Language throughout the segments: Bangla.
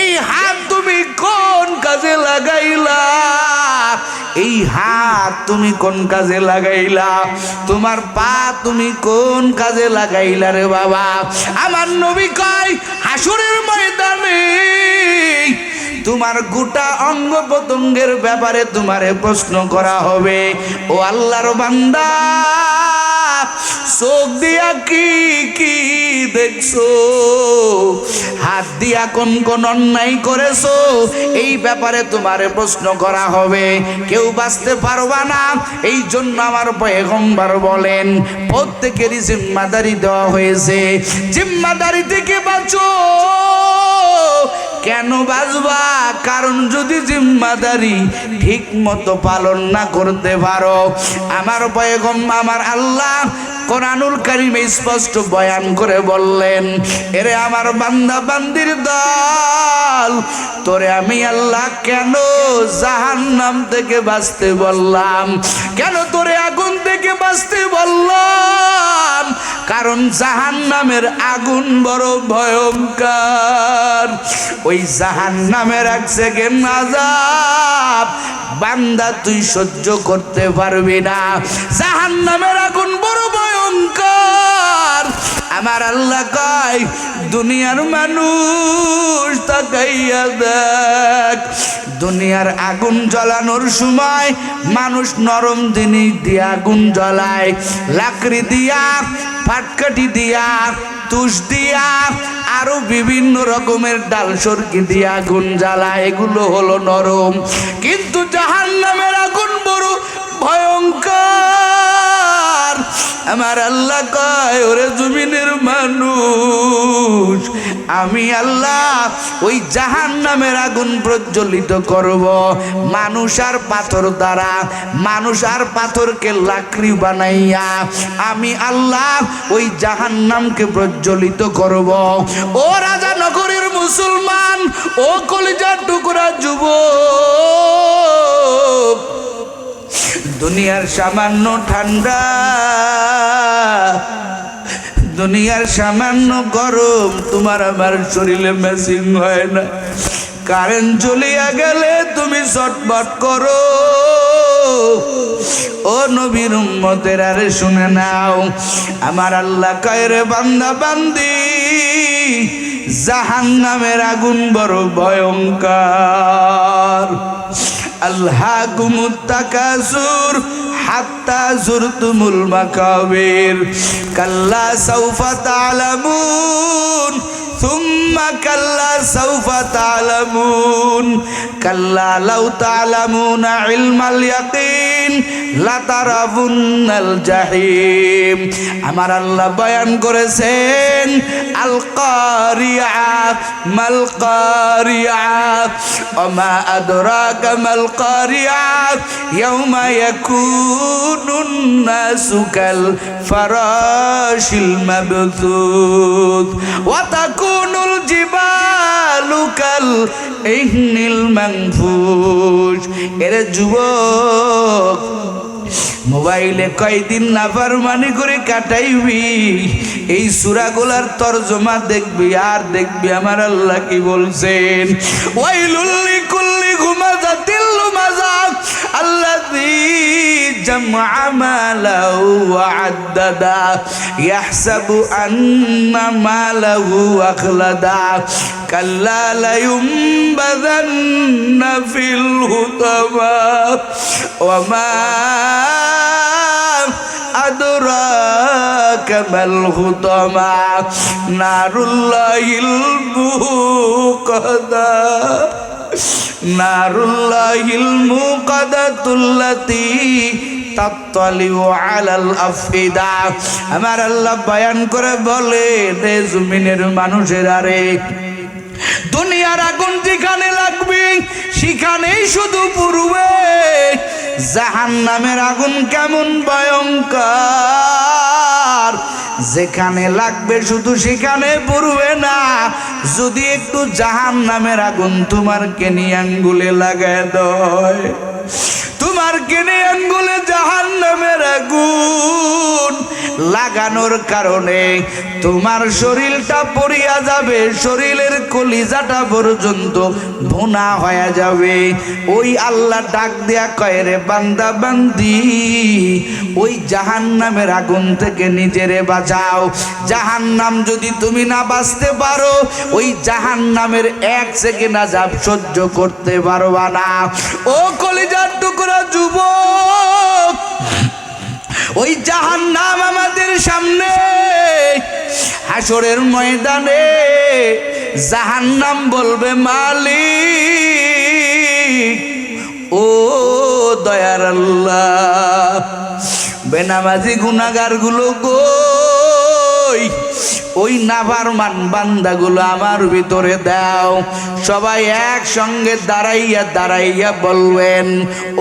এই হাত তুমি কোন কাজে লাগাইলা? এই হাত তুমি কোন কাজে লাগাইলা? তোমার পা তুমি কোন কাজে লাগাইলা রে বাবা? আমার নবী কয় হাসরের ময়দানে তোমার গোটা অঙ্গ প্রত্যঙ্গের ব্যাপারে তোমারে প্রশ্ন করা হবে। ও আল্লাহর বান্দা, চোখ দিয়া কি কি দেখছো? হাত দিয়া কোন কোন অন্যায় করেছো? এই ব্যাপারে তোমারে প্রশ্ন করা হবে। কেউ বাঁচতে পারবা না। এই জন্য আমার পয়গম্বর বলেন প্রত্যেকেরই জিম্মাদারি দেওয়া হয়েছে। জিম্মাদারি থেকে বাঁচো। কেন বাঁচবা? কারণ যদি জিম্মাদারি ঠিক মতো পালন না করতে পারো, আমার পয়গম্বর আমার আল্লাহ কোরআনুল কারীমে স্পষ্ট বয়ান করে বললেন, এরে আমার বান্দা বান্দির দল, তোরে আমি আল্লাহ কেন জাহান্নাম থেকে বাঁচতে বললাম? কেন তোরে আগুন থেকে বাঁচতে বললাম? কারণ জাহান্নামের আগুন বড় ভয়ঙ্কর। ওই জাহান্নামের এক সেকেন্ড আযাব বান্দা তুই সহ্য করতে পারবি না। জাহান্নামের আগুন বড় ভয়ঙ্কর। আমার আল্লাহ কয় দুনিয়ার মানুষ তাকাইয়া দেখ, দুনিয়ার আগুন জ্বালানোর সময় মানুষ নরম জিনিস দিয়ে আগুন জ্বালায়, লাকড়ি দিয়া, ফাটকাঠি দিয়া, তুষ দিয়া, আরো বিভিন্ন রকমের ডাল সরকি দিয়ে আগুন জ্বালায়, এগুলো হলো নরম। কিন্তু জাহান্নামের আগুন বড় ভয়ঙ্কর। আমার আল্লাহ কয় ওরে জমিনের মানুষ, আমি আল্লাহ ওই জাহান্নামের আগুন প্রজ্বলিত করব মানুষ আর পাথর দ্বারা। মানুষ আর পাথরকে লাকড়ি বানাইয়া আমি আল্লাহ ওই জাহান্নামকে প্রজ্বলিত করব। ও রাজানগরের মুসলমান, ও কলিজার টুকরা যুবক, দুনিয়ার সামান্য ঠান্ডা, দুনিয়ার সামান্য গরম তোমার আমার শরীরে ম্যাচিং হয় না। কারেন্ট চলিয়া গেলে তুমি চটপট করো। ও নবীর উম্মতের আরে শুনে নাও, আমার আল্লাহ কয় রে বান্দা বান্দি, জাহান্নামের আগুন বড় ভয়ঙ্কর। আলহাকুমুত তাকাসুর হাত্তা যুরতুমুল মাকাবির, কাল্লা সাউফা তা'লামুন সুম্মা কাল্লা সাউফা তা'লামুন, কাল্লা লাউ তা'লামুনা ইলমাল ইয়াকিন লাতারাবুন্নাল জাহিম। আমার আল্লাহ বয়ান করেছেন আল কারিয়া মাল কারিয়া ওমা আদরাকা মাল কারিয়া ইয়াউমা ইয়াকুনুন নাসু কাল ফারাশিল মাবথুথ ওয়া তাকুনুল জিবালু কাল ইহনিল মানফুশ। এরে যুবক, মোবাইলে কয়দিন নাফরমানি করে কাটাইবি, এই সূরাগুলার তরজমা দেখবি আর দেখবি আমার আল্লাহ কি বলছেন। ওয়াইলুল লিকুল্লি হুমাযাতিল লুমাযা আল্লাযী জামআ মালাহু ওয়া আদ্দাদা ইয়াহসাবু আন্না মালাহু আখলাদা কাল্লা লায়ুমবাযান্না ফিল হুতামা ওয়া মা আদরাকা মাল হুতামা নারুল্লাহিল মুকাদ্দা নারুল্লাহিল মুকাদ্দাতুল্লাতী তাত্তালিউ আলাল আফিদা। আমার আল্লাহ বয়ান করে বলে রে জমিনের মানুষের আরে, দুনিয়ার আগুন যেখানে লাগবে সেখানেই শুধু পুড়বে। জাহান্নামের আগুন কেমন ভয়ঙ্কর, যেখানে লাগবে শুধু সেখানে পুড়বে না। যদি একটু জাহান্নামের আগুন তোমার কেনি আঙ্গুলে লাগায় দেয়, তোমার তোমার কিনে আঙ্গুলে জাহান্নামের আগুন লাগানোর কারণে তোমার শরীরটা পুড়িয়া যাবে, শরীরের কলিজাটা পর্যন্ত ভুনা হয়ে যাবে। ওই আল্লাহ ডাক দেয়া কয়, রে বান্দা বান্দি, ওই জাহান্নামের আগুন থেকে নিজেরে বাঁচাও। জাহান্নাম যদি তুমি না বাঁচতে পারো, ওই জাহান্নামের এক সেকেন্ড আযাব সহ্য করতে পারবা না। ও কলিজার টুকরা যুবক, ওই জাহান্নাম আমাদের সামনে হাসরের ময়দানে জাহান্নাম বলবে, মালিক ও দয়ার আল্লাহ, বেনামাজি গুনাহগার গুলো কই, ওই নাফরমান বান্দাগুলো আমার ভিতরে দাও। সবাই একসঙ্গে দাঁড়াইয়া দাঁড়াইয়া বলবেন,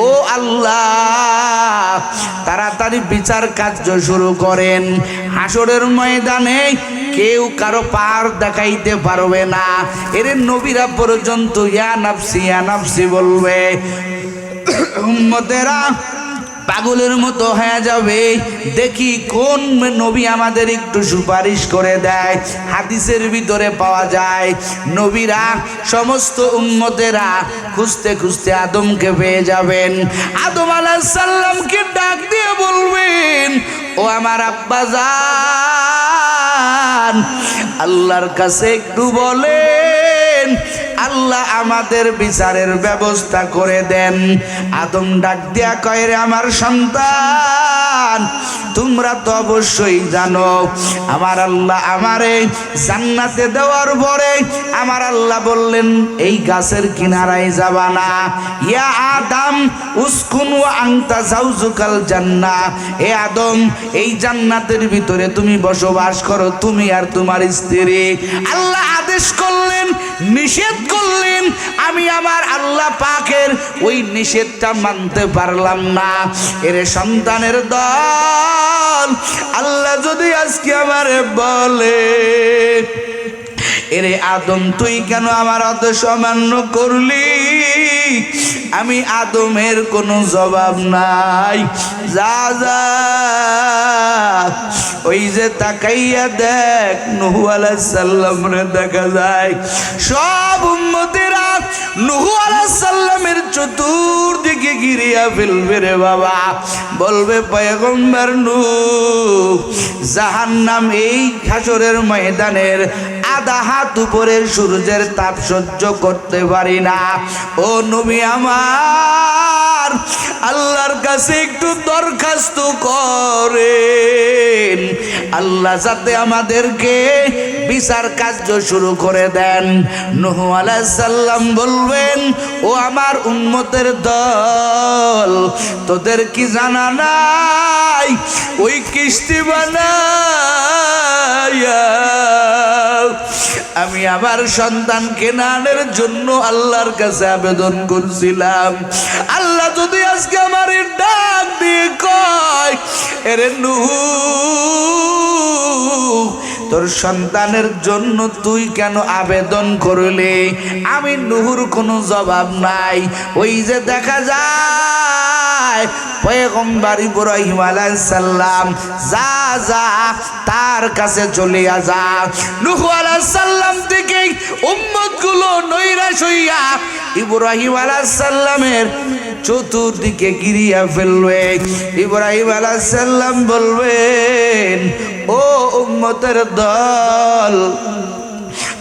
ও আল্লাহ, তাড়াতাড়ি বিচার কার্য শুরু করেন। হাসরের ময়দানে কেউ কারো পার দেখাইতে পারবে না। এর নবীরা পর্যন্ত ইয়া নাফসি বলবে। উম্মতেরা পাগলের মতো হয়ে যাবে, দেখি কোন নবী আমাদের একটু সুপারিশ করে দেয়। হাদিসের ভিতরে পাওয়া যায়, নবীরা সমস্ত উম্মতেরা খুঁজতে খুঁজতে আদমকে পেয়ে যাবেন। আদম আলাইহিস সালামকে ডাক দিয়ে বলবেন, ও আমার আব্বাজান, আল্লাহর কাছে একটু বলেন, আল্লাহ আমাদের বিচারের ব্যবস্থা করে দেন। আদম ডাক দিয়া কয়, রে আমার সন্তান, তোমরা তো অবশ্যই জানো আমার আল্লাহ আমারে জান্নাতে দেওয়ার পরে আমার আল্লাহ বললেন, এই গাছের কিনারায় যাবা না। ইয়া আদম উসকুন ওয়া আনতা যাওজুকাল জান্নাহ, হে আদম, এই জান্নাতের ভিতরে তুমি বসবাস করো, তুমি আর তোমার স্ত্রী। আল্লাহ আদেশ করলেন, নিষেধ করলেন, আমি আমার আল্লাহ পাকের ওই নিষেধটা মানতে পারলাম না। এর সন্তানের দল, আল্লাহ যদি আজকে আমারে বলে, এরে আদম, তুই কেন আমার আদেশ অমান্য করলি, আমি আদমের কোনো জবাব নাই। যা যা, ওই যে তাকাইয়া দেখ, নূহ আলাইহিস সালাম রে দেখা যায়। সব উম্মতেরা নূহ আলাইহিস সালামের চতুর্দিকে ঘিরিয়া ফেলবে রে বাবা, বলবে, পয়গম্বর নূহ, জাহান্নাম এই হাসরের ময়দানের আধা হাত উপরের সূর্যের তাপ সহ্য করতে পারি না। ও নবী আমার, আল্লাহর কাছে একটু দরখাস্ত করেন, আল্লাহ যাতে আমাদেরকে বিচার কার্য শুরু করে দেন। নূহ আলাইহিস সালাম বলবেন, ও আমার উম্মতের দল, তোদের কি জানা নাই, ওই কিস্তি বানায়া আমি আমার সন্তান কেনানের জন্য আল্লাহর কাছে আবেদন করছিলাম। আল্লাহ যদি আজকে আমার ডাক দিয়ে কয়, এরে নূহ, তোর সন্তানের জন্য তুই কেন আবেদন করলি, আমি নূহুর কোনো জবাব নাই। ওই যে দেখা যায় পয়গম্বর ইব্রাহিম আলাইহিস সালাম, যা যা তার কাছে চলে যা। নূহ আলাইহিস সালাম থেকে উম্মতগুলো নৈরাশ হইয়া ইব্রাহিম আলাইহিস সালামের চতুর্দিকে ঘিরিয়া ফেলবে। ইব্রাহিম আলাইহিস সালাম বলবেন, ও উম্মতের দল,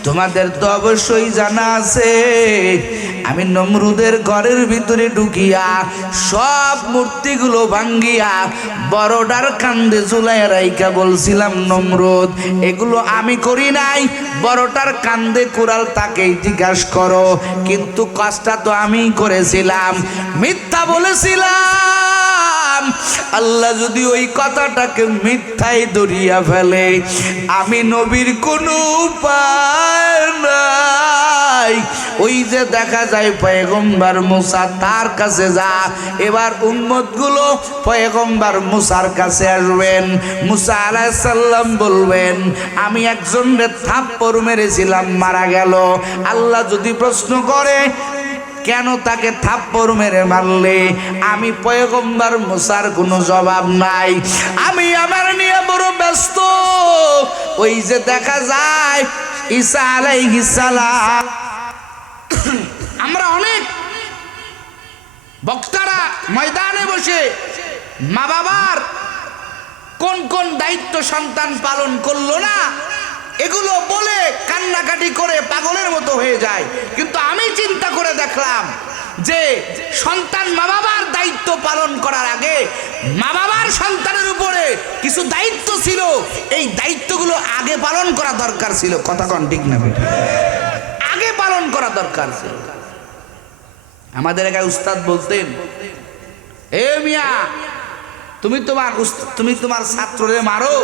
তোমাদের তো অবশ্যই জানা আছে, আমি নমরুদের ঘরের ভিতরে ঢুকিয়া সব মূর্তিগুলো ভাঙ্গিয়া বড়টার কান্দে ঝুলাইয়া রাইখা বলছিলাম, নমরুদ, এগুলো আমি করি নাই, বড়টার কান্দে কুড়াল তাকেই জিজ্ঞাসা করো, কিন্তু কাজটা তো আমি করেছিলাম, মিথ্যা বলেছিলাম। আল্লাহ যদি ওই কথাটাকে মিথ্যাই ধরিয়া ফেলে, আমি নবীর কোনো উপায় নাই। ওই যে দেখা যায় পয়গম্বর মুসা, তার কাছে যা। এবার উম্মতগুলো পয়গম্বর মুসার কাছে আসবেন। মুসা আলাইহিস সালাম বলবেন, আমি একজনের থাপ্পড় মেরেছিলাম, মারা গেল। আল্লাহ যদি প্রশ্ন করে, কেন তাকে থাপ্পড় মেরে মারলে? আমি পয়গম্বর মুসার কোনো জবাব নাই। আমি আমার নিয়ে বড় ব্যস্ত। ওই যে দেখা যায় ঈসা আলাইহিস সালাম, আমরা অনেক বক্তারা ময়দানে বসে মা বাবার কোন কোন দায়িত্ব সন্তান পালন করলো না এগুলো বলে কান্নাকাটি করে পাগলের মতো হয়ে যায়। কিন্তু আমি চিন্তা করে দেখলাম যে সন্তান মা বাবার দায়িত্ব পালন করার আগে মা বাবার সন্তানের উপরে কিছু দায়িত্ব ছিল, এই দায়িত্বগুলো আগে পালন করা দরকার ছিল। কথা কোন ঠিক না? আগে পালন করা দরকার ছিল। আমাদের এলাকায় উস্তাদ বলতেন, এ মিয়া তুমি তোমার ছাত্ররে মারো,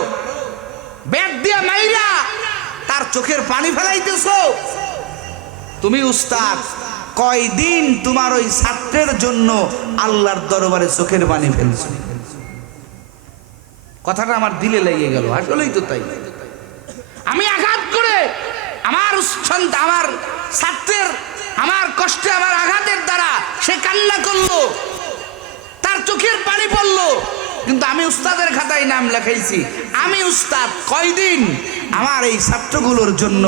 ব্যাট দিয়া মাইরা তার চোখের পানি ফেলাইতেছো। তুমি উস্তাদ, কয়দিন তোমার ওই ছাত্রের জন্য আল্লাহর দরবারে চোখের পানি ফেলছো? কথাটা আমার দিলে লেগে গেল। আসলেই তো তাই। আমি আঘাত করে আমার ছাত্রের আমার কষ্টে আমার আঘাতের দ্বারা সে কান্না করলো, তার চোখের পানি পড়লো, কিন্তু আমি উস্তাদের খাতায় নাম লেখাইছি। আমি উস্তাদ কয়দিন আমার এই ছাত্রগুলোর জন্য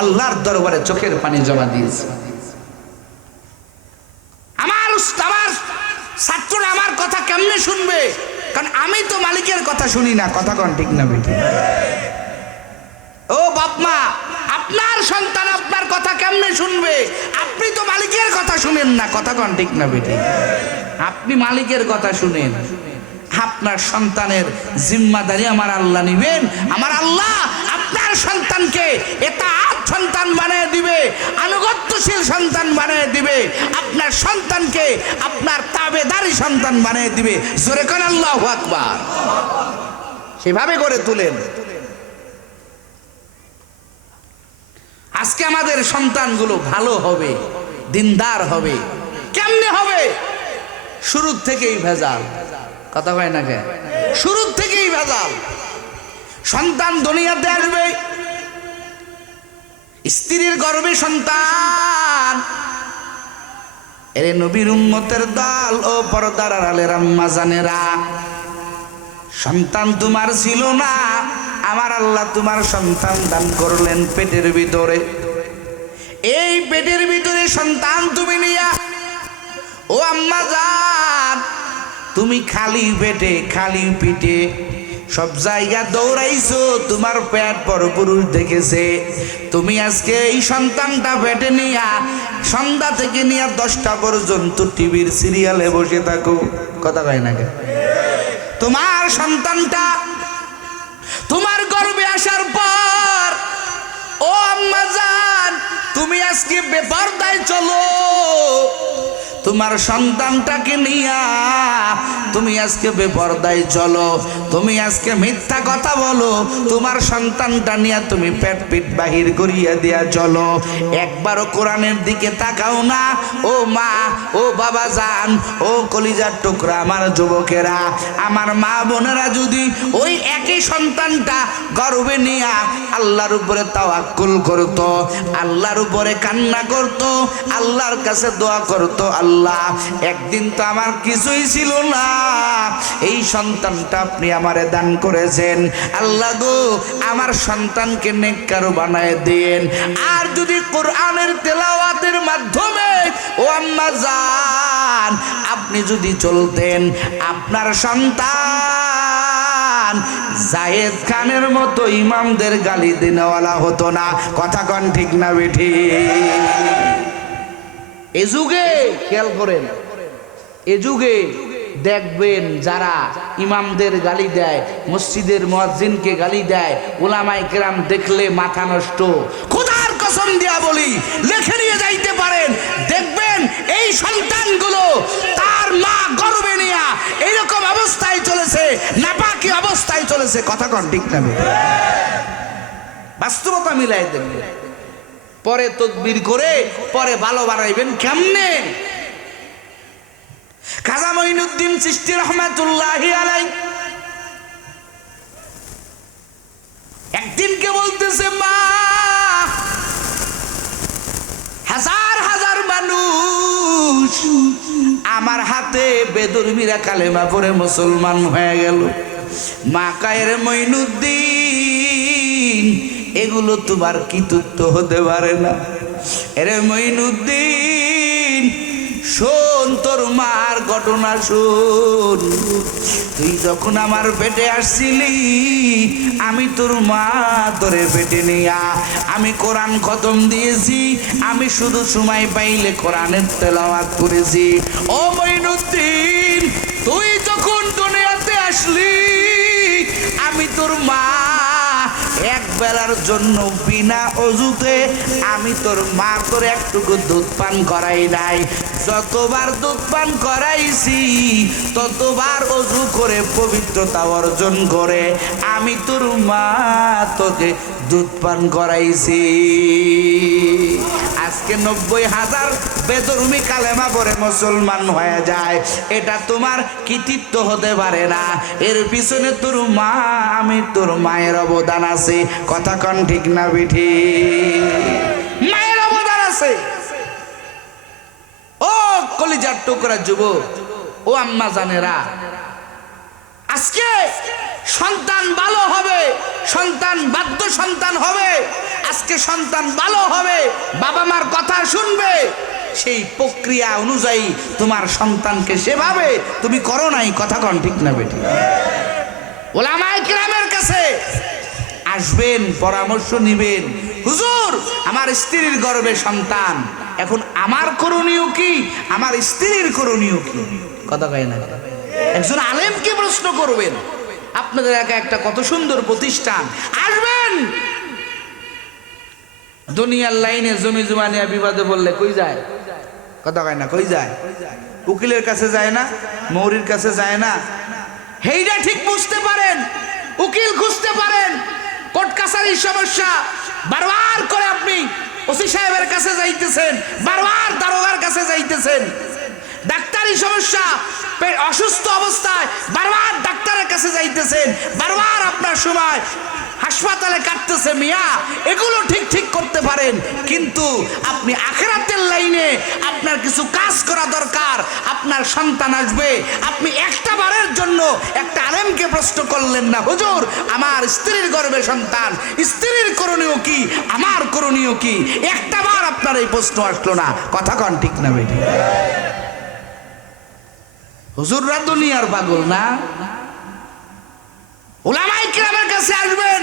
আল্লাহর দরবারে চোখের পানি জমা দিয়েছি। আমার ছাত্ররা আমার কথা কেমনে শুনবে? কারণ আমি তো মালিকের কথা শুনি না। কথা কোন ঠিক না বেটি? ও বাপ মা, আপনার সন্তান আপনার কথা কেমনে শুনবে? আপনি তো মালিকের কথা শুনেন না। কথা কোন ঠিক না বেটি? আপনি মালিকের কথা শুনেন। আপনার সন্তানের জিম্মাদারি আমার আল্লাহ নিবেন। আমার আল্লাহ আপনার সন্তানকে এতাআত সন্তান বানিয়ে দিবে, আনুগত্যশীল সন্তান বানিয়ে দিবে। আপনার সন্তানকে আপনার তাবেদারি সন্তান বানিয়ে দিবে। জোরে কোন আল্লাহু আকবার। সেভাবে করে তুলেন। আজকে আমাদের সন্তানগুলো ভালো হবে, দিনদার হবে। কেমনে হবে? শুরুর থেকেই ভেজাল। কথা হয় না কে? শুরুর থেকেই ভেজাল। সন্তান দুনিয়াতে আসবে, স্ত্রীর গর্ভে সন্তান। এরে নবীর উম্মতের দল ও পর্দার আড়ালের আম্মা জানেরা, সন্তান তোমার ছিল না, আমার আল্লাহ তোমার সন্তান দান করলেন পেটের ভিতরে। এই পেটের ভিতরে সন্তান তুমি নিয়া, ও আম্মা জান, তুমি খালি পেটে খালি পিঠে সব জায়গা দৌড়াইছো, তোমার পেট পরপুরুষ দেখেছে। তুমি আজকে এই সন্তানটা পেটে নিয়া সন্ধ্যা থেকে নিয়ে 10টা পর্যন্ত টিভির সিরিয়ালে বসে থাকো। কথা কয় না কে? তোমার সন্তানটা তোমার গর্ভে আসার পর, ও আম্মা জান, তুমি আজকে বেপরদায় চলো। তোমার সন্তানটাকে নিয়া তুমি আজকে বেপরদায় চলো। তুমি আজকে মিথ্যা কথা বলো, তোমার সন্তানটা নিয়ে তুমি পেট পিট বাহির করিয়া দিয়া চলো। একবারও কোরআনের দিকে তাকাও না। ও মা, ও বাবা জান, ও কলিজার টুকরা আমার যুবকেরা, আমার মা বোনেরা যদি ওই একই সন্তানটা গর্ভে নিয়া আল্লাহর উপরে তাওয়াক্কুল করতো, আল্লাহর উপরে কান্না করতো, আল্লাহর কাছে দোয়া করতো, আল্লাহ একদিন তো আমার কিছুই ছিল না, এই সন্তানটা আপনি আমারে দান করেছেন, আল্লাহ গো আমার সন্তানকে নেককার বানায় দেন। আর যদি কোরআনের তেলাওয়াতের মাধ্যমে, ও আম্মা জান, আপনি যদি চলতেন, আপনার সন্তান জায়েদ খানের মতো ইমামদের গালি দিনেওয়ালা হতো না। কথা কন ঠিক না বেঠি? এ যুগে খেয়াল করেন, এ যুগে দেখবেন যারা ইমামদের গালি দেয়, মসজিদের মুয়াজ্জিনকে গালি দেয়, উলামায়ে কেরাম দেখলে মাথা নষ্ট। খোদার কসম দিয়া বলি, লিখে নিয়ে যাইতে পারেন, দেখবেন এই সন্তানগুলো তার মা গর্ভে নিয়া এইরকম অবস্থায় চলেছে, নাপাকি অবস্থায় চলেছে। কথা কন ঠিক না? বাস্তবতা মিলাই দেখবেন। পরে তদবির করে পরে ভালো বানাইবেন কেমনে? খাজা মঈনুদ্দিন চিশতি রহমাতুল্লাহি আলাইহি একদিনকে বলতেছে, মা, হাজার হাজার মানুষ আমার হাতে বেদুর্মীরা কালেমা পড়ে মুসলমান হয়ে গেল। মা কায়ের মঈনুদ্দিন, এগুলো তোমার কৃতিত্ব হতে পারে না। এরে মঈনুদ্দিন, শোন তোর মার ঘটনা শোন। তুই যখন আমার পেটে আসছিলি, আমি তোর মা তোরে পেটে নিয়া আমি কোরআন খতম দিয়েছি। আমি শুধু সময় পাইলে কোরআনের তেলাওয়াত করেছি। ও মঈনুদ্দিন, তুই যখন দুনিয়াতে আসলি, আমি তোর মা এক বেলার জন্য বিনা অজুতে আমি তোর মা তোর একটুকু দুধ পান করাই নাই। যতবার দুধ পান করাইছি, ততবার অজু করে পবিত্রতা অর্জন করে আমি তোর মা তোকে দুধ পান করাইছি। আজকে 90,000 বেদরুমি কালেমা পড়ে মুসলমান হয়ে যায়, এটা তোমার কৃতিত্ব হতে পারে না। এর পিছনে তোর মা, আমি তোর মায়ের অবদান আছে। কথা কন ঠিক না বিঠি? মায়ের অবদান আছে। ও কলিজার টুকরা যুবক, ও আম্মা জানেরা, আজকে সন্তান ভালো হবে, সন্তান বাধ্য সন্তান হবে। আজকে সন্তান ভালো হবে, বাবা মার কথা শুনবে। সেই প্রক্রিয়া অনুযায়ী তোমার সন্তানকে সেভাবে তুমি করো নাই। কথা কন ঠিক না বেটি? ওলামায়ে কিরামের কাছে আসবেন, পরামর্শ নিবেন। হুজুর, আমার স্ত্রীর গর্ভে সন্তান, এখন আমার করণীয় কি, আমার স্ত্রীর করণীয় কি? কথা কয় না। একজন আলেমকে প্রশ্ন করবেন। আপনাদের একটা কত সুন্দর প্রতিষ্ঠান, আসবেন। দুনিয়ার লাইনে জমি জমা নিয়ে বিবাদে বললে কই যায়? কথা কয় না, কই যায়? উকিলের কাছে যায় না, মৌরির কাছে যায় না। হেইটা ঠিক বুঝতে পারেন, উকিল খুঁজতে পারেন। কোর্ট কাছারির সমস্যা, বারবার করে আপনি ওসি সাহেবের কাছে যাইতেছেন, বারবার দারোগার কাছে যাইতেছেন। ডাক্তারি সমস্যা, অসুস্থ অবস্থায় বারবার ডাক্তারের কাছে যাইতেছেন, বারবার আপনার সময় হাসপাতালে কাটতেছে। মিয়া, এগুলো ঠিক করতে পারেন, কিন্তু আপনি আখিরাতের লাইনে আপনার কিছু কাজ করা দরকার। আপনার সন্তান আসবে, আপনি একটা বারের জন্য একটা আলেমকে প্রশ্ন করলেন না, হুজুর আমার স্ত্রীর গর্ভে সন্তান, স্ত্রীর করণীয় কি, আমার করণীয় কি? একটা বার আপনার এই প্রশ্ন আসলো না। কথা কন ঠিক না বেটি? হুজুররা দুনিয়ার পাগল না? উলামায়ে কিরামের কাছে আসবেন।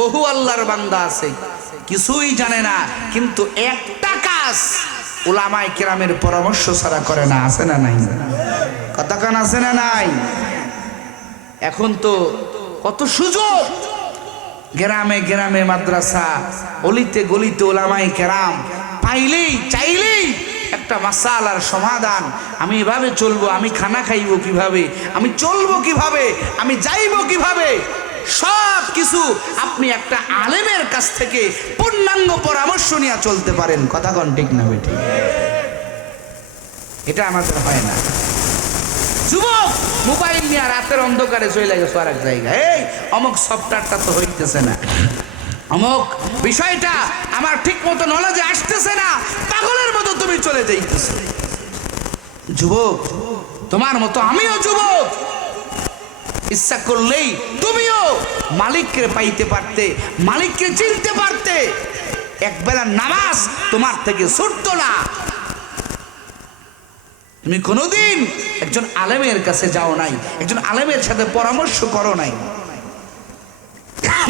বহু আল্লাহর বান্দা আছে, কিছুই জানে না, কিন্তু একটা কাজ উলামায়ে কিরামের পরামর্শ ছাড়া করে না। আছে না নাই? কথা কান আছে না নাই? এখন তো কত সুযোগ, গ্রামে গ্রামে মাদ্রাসা, অলিতে গলিতে উলামায়ে কিরাম, পাইলেই চাইলেই একটা মাসালার সমাধান। আমি এভাবে চলবো, আমি খানা খাইবো কিভাবে, আমি চলবো কিভাবে, আমি যাইবো কিভাবে, সব কিছু আপনি একটা আলেমের কাছ থেকে পূর্ণাঙ্গ পরামর্শ নিয়ে চলতে পারেন। কথা কন ঠিক না বেটি? এটা আমাদের হয় না। যুবক মোবাইল নিয়ে রাতের অন্ধকারে চলে গেছে আর এক জায়গায়, এই অমুক সফটওয়্যারটা তো হইতেছে না, অমুক বিষয়টা আমার ঠিক মতো নলেজে আসতেছে না, পাগলের মতো তুমি চলে যাইতেছো। যুবক, তোমার মতো আমিও যুবক, ইচ্ছা করলেই তুমিও মালিককে পাইতে পারতে, মালিককে চিনতে পারতে। একবেলা নামাজ তোমার থেকে ছুটতো না। তুমি কোনোদিন একজন আলেমের কাছে যাও নাই, একজন আলেমের সাথে পরামর্শ করো নাই।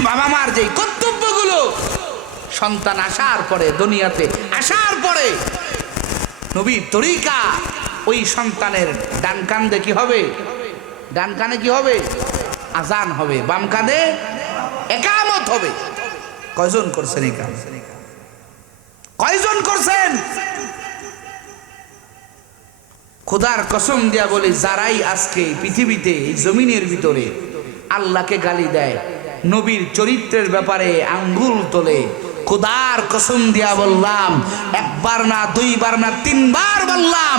বাবা মার যে কর্তব্যগুলো সন্তান আসার পরে, দুনিয়াতে আসার পরে নবীর তরিকা, ওই সন্তানের ডান কান্দে কি হবে? ডান কানে কি হবে? আজান হবে, বাম কানে একামত হবে। কয়জন করছেন একামত? কয়জন করছেন? খোদার কসম দিয়া বলি, যারাই আজকে পৃথিবীতে এই জমিনের ভিতরে আল্লাহকে গালি দেয়, নবীর চরিত্রের ব্যাপারে আঙ্গুল তোলে, খোদার কসম দিয়া বললাম, একবার না, দুইবার না, তিনবার বললাম,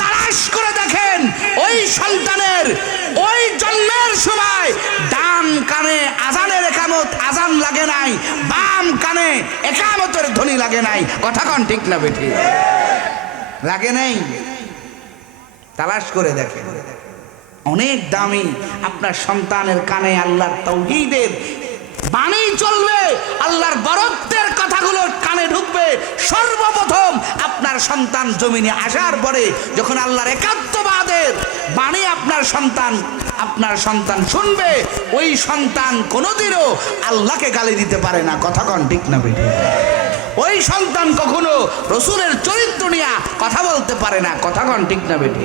তালাশ করে দেখেন ওই সন্তানের ওই জন্মের সময় ডান কানে আজানের একামত, আজান লাগে নাই, বাম কানে একামতের ধ্বনি লাগে নাই। কথা কন ঠিক না বেঠি? লাগে নাই? তালাশ করে দেখেন, অনেক দামি। আপনার সন্তানের কানে আল্লাহর তাওহীদের বাণী চলবে, আল্লাহর বরত্বের কথাগুলো কানে ঢুকবে। সর্বপ্রথম আপনার সন্তান জমিনে আসার পরে যখন আল্লাহর একাত্মবাদের বাণী আপনার সন্তান শুনবে, ওই সন্তান কোনোদিনও আল্লাহকে গালি দিতে পারে না। কথা কন ঠিক না বেঠি? ওই সন্তান কখনো রসুলের চরিত্র নিয়ে কথা বলতে পারে না। কথা কন ঠিক না বেঠি?